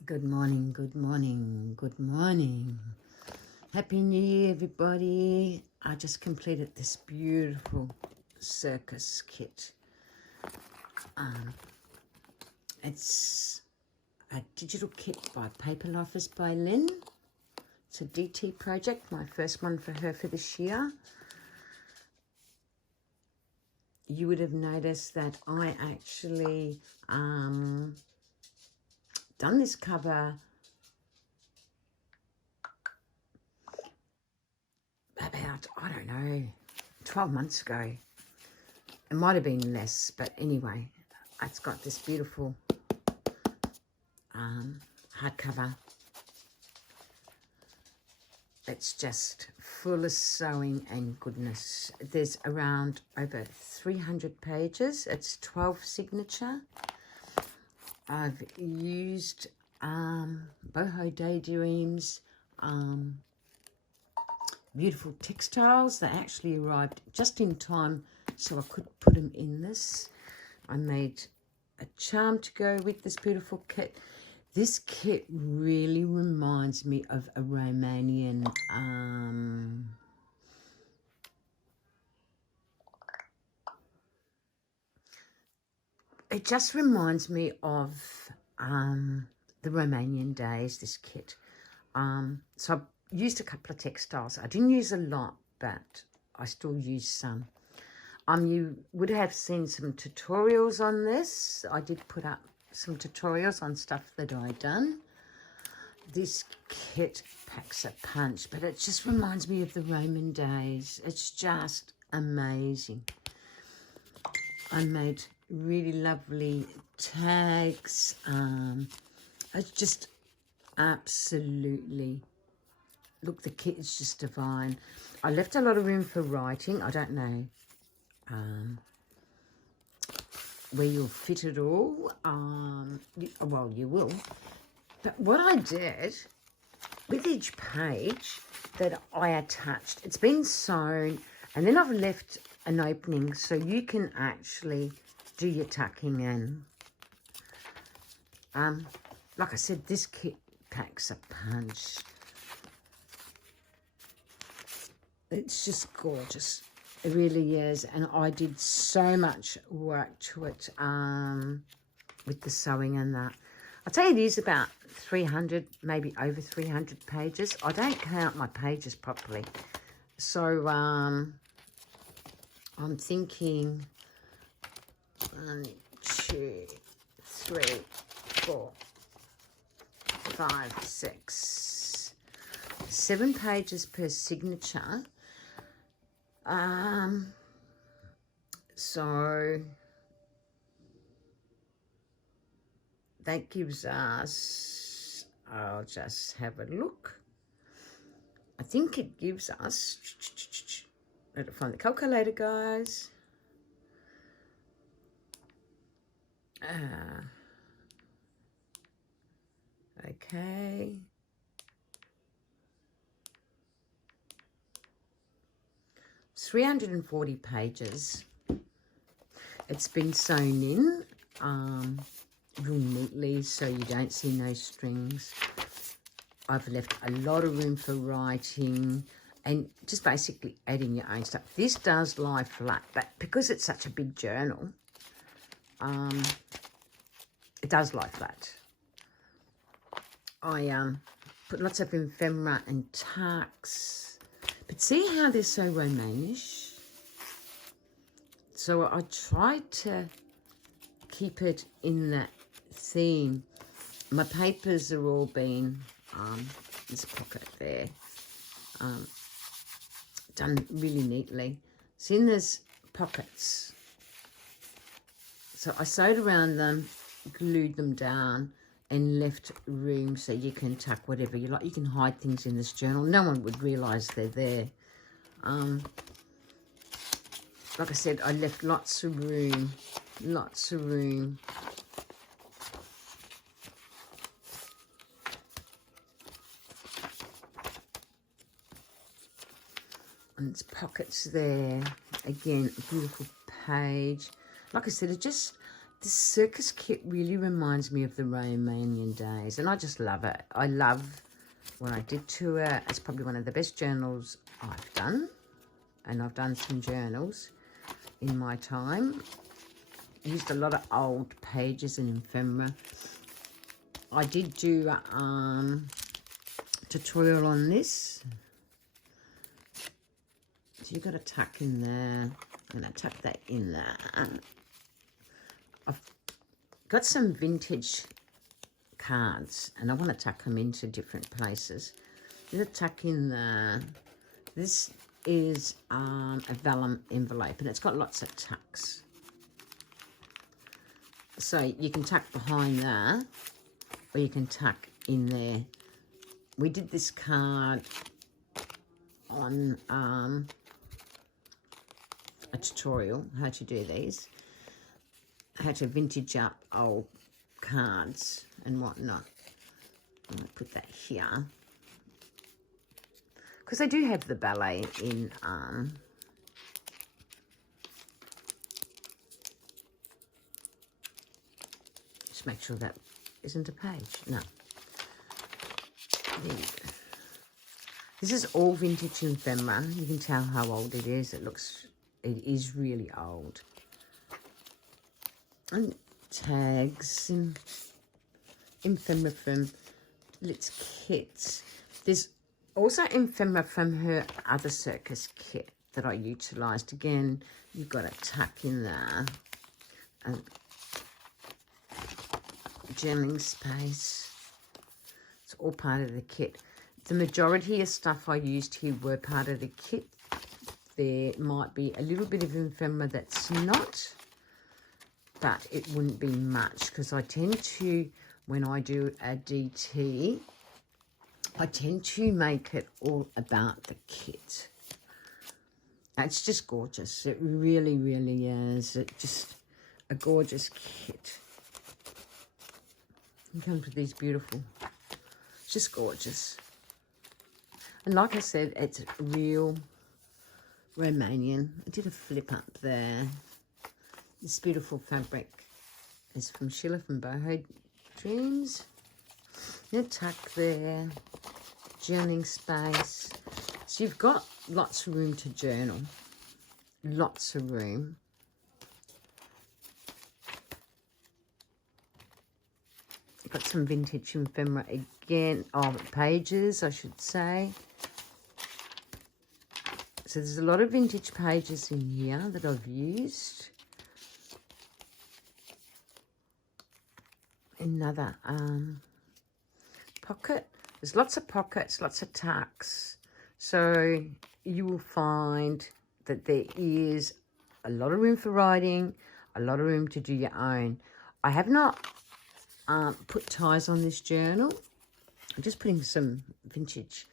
Good morning, good morning, good morning. Happy New Year, everybody. I just completed this beautiful circus kit. It's a digital kit by Paper Lifers by Lynn. It's a DT project, my first one for her for this year. You would have noticed that I actually done this cover about, I don't know, 12 months ago. It might have been less, but anyway, it's got this beautiful hardcover. It's just full of sewing and goodness. There's around over 300 pages. It's 12 signature. I've used boho daydreams, beautiful textiles. They actually arrived just in time so I could put them in this. I made a charm to go with this beautiful kit. This kit really reminds me of a Romanian it just reminds me of the Romanian days, this kit. So I used a couple of textiles. I didn't use a lot, but I still used some. You would have seen some tutorials on this. I did put up some tutorials on stuff that I'd done. This kit packs a punch, but it just reminds me of the Roman days. It's just amazing. I made really lovely tags. It's just absolutely, look, the kit is just divine. I left a lot of room for writing. I don't know where you'll fit it all. Well, you will. But what I did with each page that I attached, it's been sewn, and then I've left an opening so you can actually do your tucking in. Like I said, this kit packs a punch. It's just gorgeous. It really is. And I did so much work to it with the sewing and that. I'll tell you, it is about 300, maybe over 300 pages. I don't count my pages properly. So I'm thinking 1, 2, 3, 4, 5, 6, 7 pages per signature. So that gives us, I'll just have a look. I think it gives us, better find the calculator, guys. Okay. It's 340 pages. It's been sewn in real neatly so you don't see no strings. I've left a lot of room for writing and just basically adding your own stuff. This does lie flat, but because it's such a big journal, it does lie flat. I put lots of ephemera and tucks, but see how they're so Romanish? So I tried to keep it in that theme. My papers are all been, this pocket there, done really neatly. See, there's pockets. So I sewed around them, glued them down, and left room so you can tuck whatever you like. You can hide things in this journal. No one would realise they're there. Like I said, I left lots of room, lots of room. And it's pockets there. Again, a beautiful page. Like I said, it just, This circus kit really reminds me of the Romanian days, and I just love it. I love when I did tour. It's probably one of the best journals I've done, and I've done some journals in my time. Used a lot of old pages and ephemera. I did do a tutorial on this. So you've got to tuck in there. I'm going to tuck that in there. I've got some vintage cards and I want to tuck them into different places. I'm going to tuck in there. This is a vellum envelope and it's got lots of tucks. So you can tuck behind there or you can tuck in there. We did this card on a tutorial, how to do these. How to vintage up old cards and whatnot. I'm going to put that here. Because I do have the ballet in... just make sure that isn't a page. No. There you go. This is all vintage ephemera. You can tell how old it is. It is really old. And tags and ephemera from Litt's kits. There's also ephemera from her other circus kit that I utilised. Again, you've got to tuck in there. And journaling space. It's all part of the kit. The majority of stuff I used here were part of the kit. There might be a little bit of ephemera that's not, but it wouldn't be much because I tend to, when I do a DT, I tend to make it all about the kit. It's just gorgeous. It really, really is. It's just a gorgeous kit. It comes with these beautiful, it's just gorgeous. And like I said, it's real Romanian. I did a flip up there. This beautiful fabric is from Sheila from Boho Dreams. A tuck there, journaling space. So you've got lots of room to journal, lots of room. Got some vintage ephemera again, pages I should say. So there's a lot of vintage pages in here that I've used. Another pocket. There's lots of pockets, lots of tucks. So you will find that there is a lot of room for writing, a lot of room to do your own. I have not put ties on this journal. I'm just putting some vintage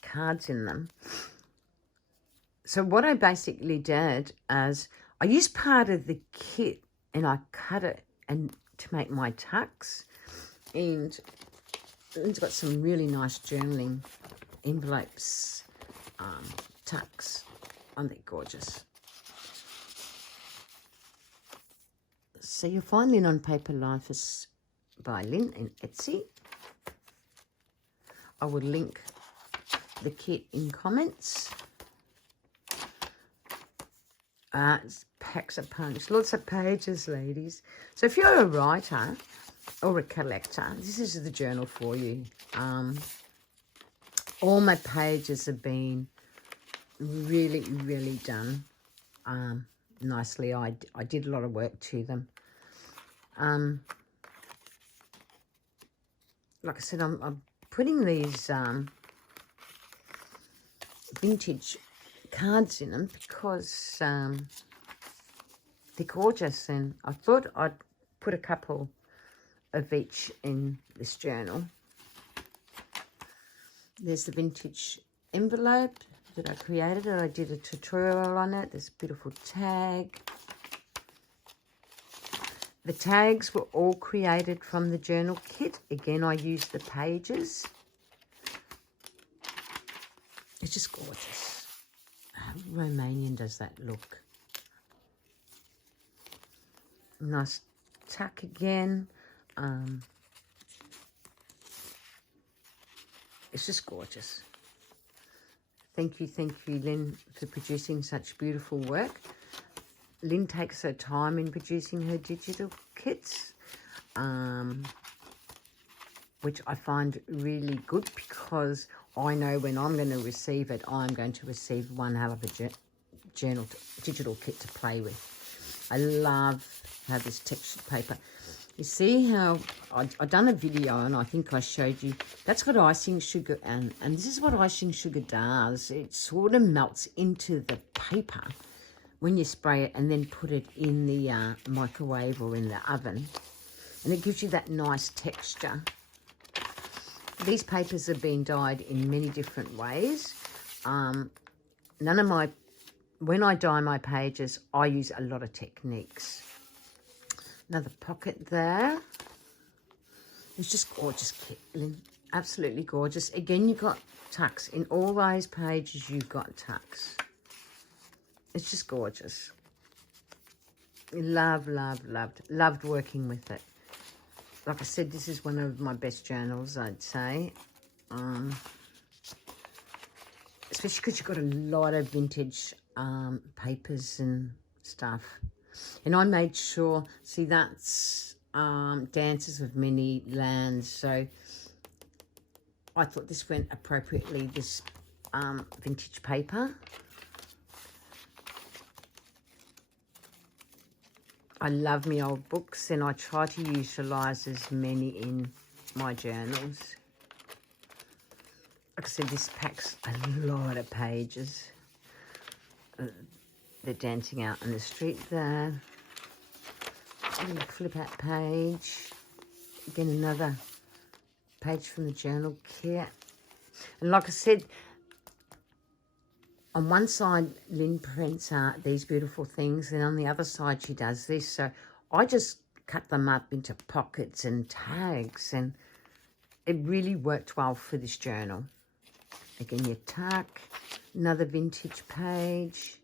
cards in them. So what I basically did is I used part of the kit and I cut it and to make my tucks, and it's got some really nice journaling envelopes, tucks. Aren't they gorgeous? So you'll find Lynn on Paper Life by Lynn in Etsy. I will link the kit in comments. It's packs a punch, lots of pages, ladies. So if you're a writer or a collector, this is the journal for you. All my pages have been really, really done nicely. I did a lot of work to them. Like I said, I'm putting these vintage cards in them because they're gorgeous, and I thought I'd put a couple of each in this journal. There's the vintage envelope that I created, and I did a tutorial on it. This beautiful tag. The tags were all created from the journal kit. Again, I used the pages. It's just gorgeous. How Romanian does that look? Nice tuck again. It's just gorgeous. Thank you, Lynn, for producing such beautiful work. Lynn takes her time in producing her digital kits, which I find really good because I know when I'm going to receive it, I'm going to receive one hell of a digital kit to play with. I love how this textured paper. You see how I've done a video and I think I showed you, that's got icing sugar, and this is what icing sugar does. It sort of melts into the paper when you spray it and then put it in the microwave or in the oven. And it gives you that nice texture. These papers have been dyed in many different ways. When I dye my pages, I use a lot of techniques. Another pocket there. It's just gorgeous, Lynn. Absolutely gorgeous. Again, you've got tucks. In all those pages, you've got tucks. It's just gorgeous. Loved working with it. Like I said, this is one of my best journals, I'd say. Especially because you've got a lot of vintage papers and stuff. And I made sure, see, that's Dances of Many Lands. So I thought this went appropriately, this vintage paper. I love me old books and I try to utilise as many in my journals. Like I said, this packs a lot of pages. They're dancing out in the street there. A little flip out page. Again, another page from the journal kit. And like I said, on one side, Lynn prints out these beautiful things, and on the other side, she does this. So I just cut them up into pockets and tags, and it really worked well for this journal. Again, your tuck, another vintage page.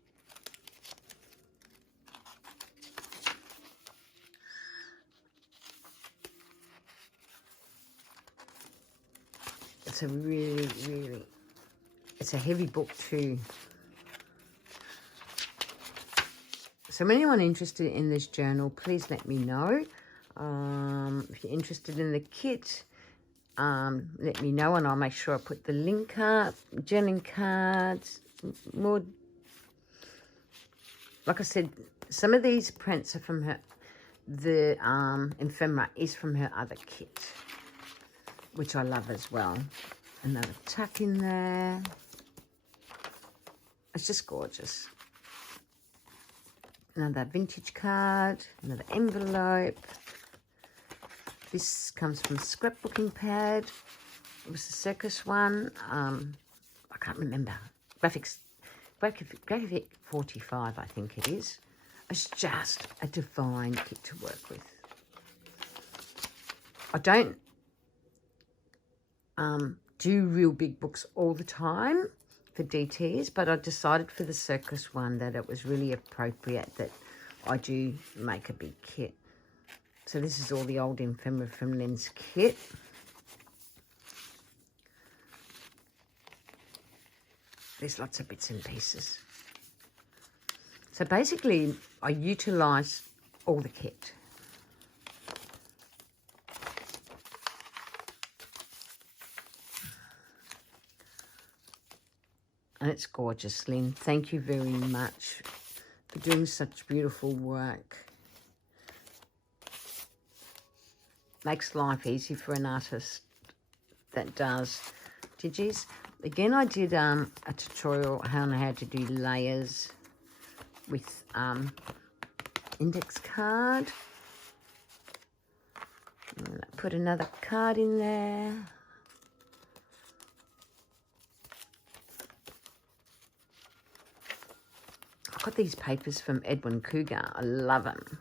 It's a really, it's a heavy book too. So anyone interested in this journal, please let me know. If you're interested in the kit, let me know and I'll make sure I put the link up. Journaling cards, more. Like I said, some of these prints are from her, the ephemera is from her other kit, which I love as well. Another tuck in there. It's just gorgeous. Another vintage card, another envelope. This comes from Scrapbooking Pad. It was the Circus one. I can't remember. Graphic 45, I think it is. It's just a divine kit to work with. I don't do real big books all the time for DTs, but I decided for the Circus one that it was really appropriate that I do make a big kit. So this is all the old ephemera from Lynn's kit. There's lots of bits and pieces. So basically, I utilise all the kit. And it's gorgeous, Lynn. Thank you very much for doing such beautiful work. Makes life easy for an artist that does digis. Again, I did a tutorial on how to do layers with index card. Put another card in there. I got these papers from Edwin Cougar. I love them.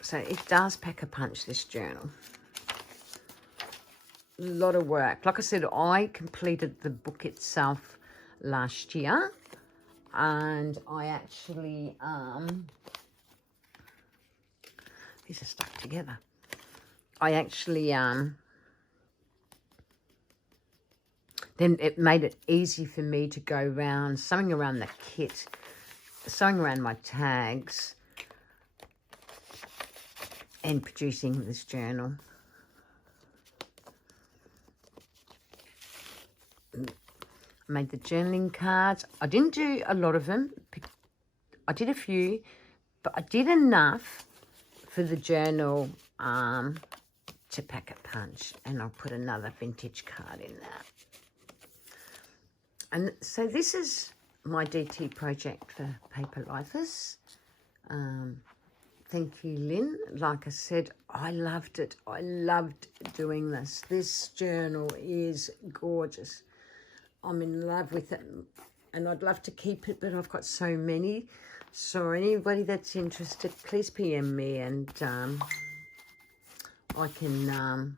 So it does pack a punch, this journal. lot of work. Like I said, I completed the book itself last year, and I actually these are stuck together. I actually then it made it easy for me to go around sewing around the kit, sewing around my tags, and producing this journal. I made the journaling cards. I didn't do a lot of them. I did a few, but I did enough for the journal to pack a punch, and I'll put another vintage card in that. And so this is my DT project for Paper Lifers. Thank you, Lynn. Like I said, I loved it. I loved doing this. This journal is gorgeous. I'm in love with it, and I'd love to keep it, but I've got so many. So anybody that's interested, please PM me, and I can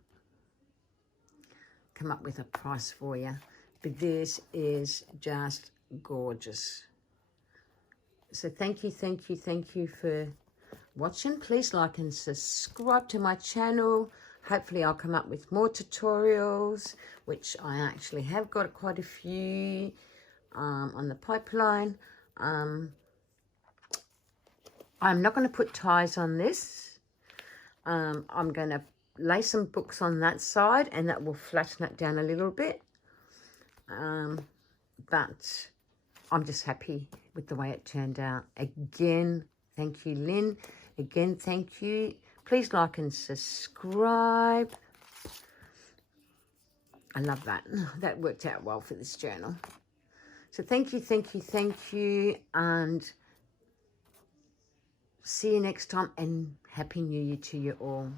come up with a price for you. But this is just gorgeous. So thank you for watching. Please like and subscribe to my channel. Hopefully I'll come up with more tutorials, which I actually have got quite a few on the pipeline. I'm not going to put ties on this. I'm going to lay some books on that side, and that will flatten it down a little bit. But I'm just happy with the way it turned out. Again, thank you, Lynn. Again, thank you. Please like and subscribe. I love that. That worked out well for this journal. So thank you. And see you next time, and Happy New Year to you all.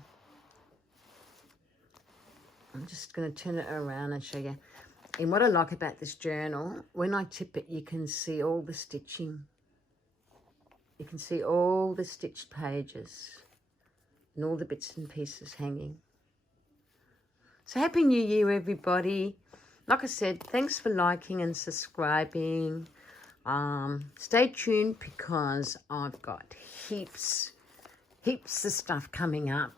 I'm just going to turn it around and show you. And what I like about this journal, when I tip it, you can see all the stitching. You can see all the stitched pages and all the bits and pieces hanging. So Happy New Year, everybody. Like I said, thanks for liking and subscribing. Stay tuned, because I've got heaps of stuff coming up.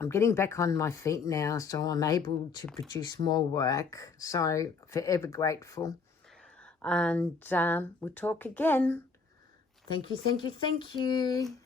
I'm getting back on my feet now, so I'm able to produce more work. So forever grateful. And we'll talk again. Thank you.